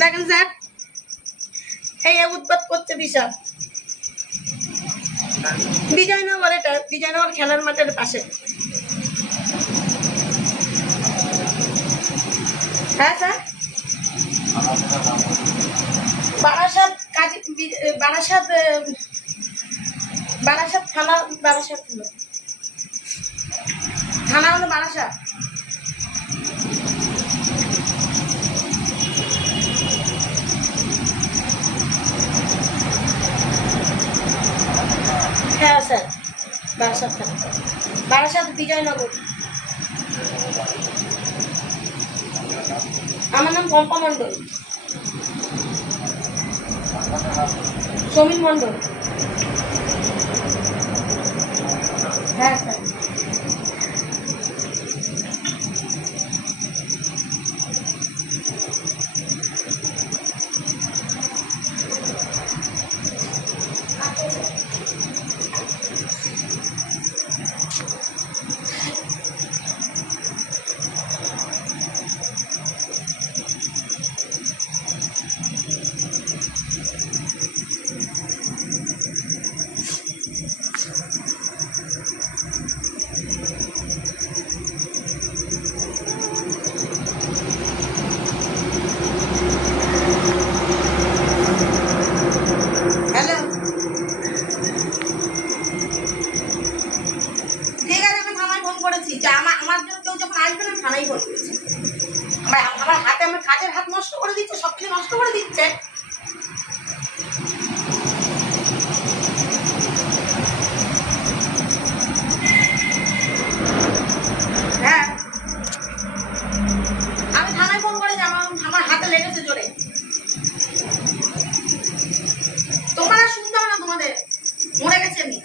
দেখেন স্যার, এই উৎপাত করছে বিশাল। বিজয়নগর, এটা বিজয়নগর খেলার মাঠের পাশে। হ্যাঁ স্যার, বারাসাত কাজী, বারাসাত, বারাসাত থানা, বারাসাত হলো থানা, হলো বারাসাত। হ্যাঁ স্যার, বারাসাত থানা, বারাসাত বিজয়নগর। আমার নাম পম্পা মণ্ডল, সমীর মণ্ডল। হ্যাঁ স্যার। হ্যালো, ঠিক আছে, আমি থানায় ফোন করেছি যে আমার জন্য কেউ যখন আসবে না, আমি থানায় ফোন করেছি। আমার হাতে, আমার কাজের হাত নষ্ট করে দিচ্ছে, সব কিছু নষ্ট করে দিচ্ছে। হ্যাঁ, আমি থানায় ফোন করেছি, আমার হাতে লেগেছে জোরে। তোমার আর শুনতে হবে না, তোমাদের মরে গেছে আমি।